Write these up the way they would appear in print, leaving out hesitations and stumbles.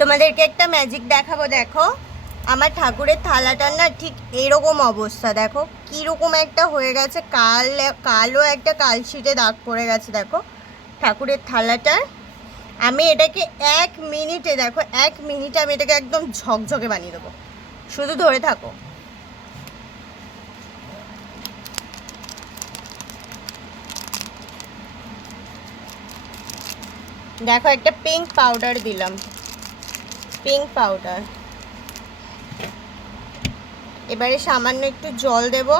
তোমাদেরকে একটা ম্যাজিক দেখাবো। দেখো আমার ঠাকুরের থালাটার না ঠিক এরকম অবস্থা, দেখো কীরকম একটা হয়ে গেছে, কালো একটা কালশিটে দাগ পড়ে গেছে দেখো ঠাকুরের থালাটার। আমি এটাকে 1 মিনিটে, দেখো 1 মিনিটে আমি এটাকে একদম ঝকঝকে বানিয়ে দেবো, শুধু ধরে থাকো। দেখো একটা পিঙ্ক পাউডার দিলাম, পিঙ্ক পাউডার। এবারে সামান্য একটু জল দেব।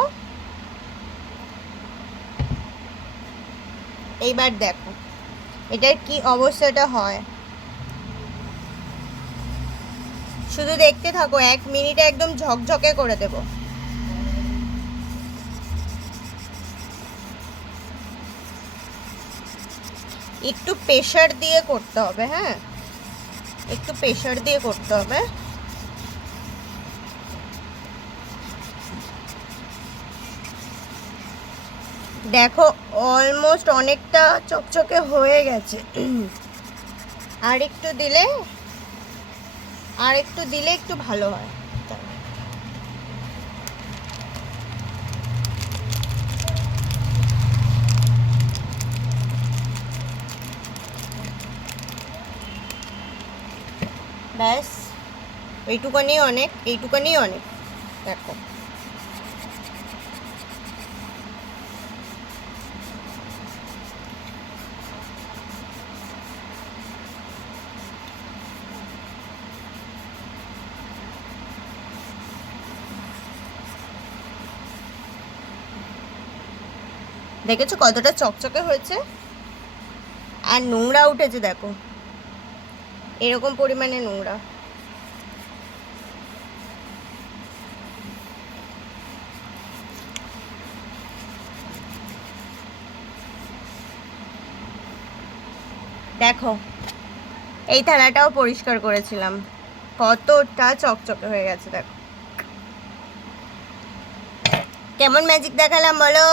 এইবার দেখো এটার কি অবস্থাটা হয়, শুধু দেখতে থাকো। 1 মিনিটে একদম ঝকঝকে করে দেব। একটু প্রেশার দিয়ে করতে হবে, হ্যাঁ একটু প্রেশার দিয়ে করতে হবে। দেখো অলমোস্ট অনেকটা চকচকে হয়ে গেছে। আর একটু দিলে একটু ভালো হয়। ব্যাস এইটুকানি অনেক, এইটুকানি অনেক। দেখো দেখেছো কতটা চকচকে হয়েছে, আর নোংরা উঠেছে দেখো এরকম পরিমাণে নোংরা। দেখো এই থালাটাও পরিষ্কার করেছিলাম, কতটা চকচকে হয়ে গেছে দেখো। কেমন ম্যাজিক দেখালাম বলো?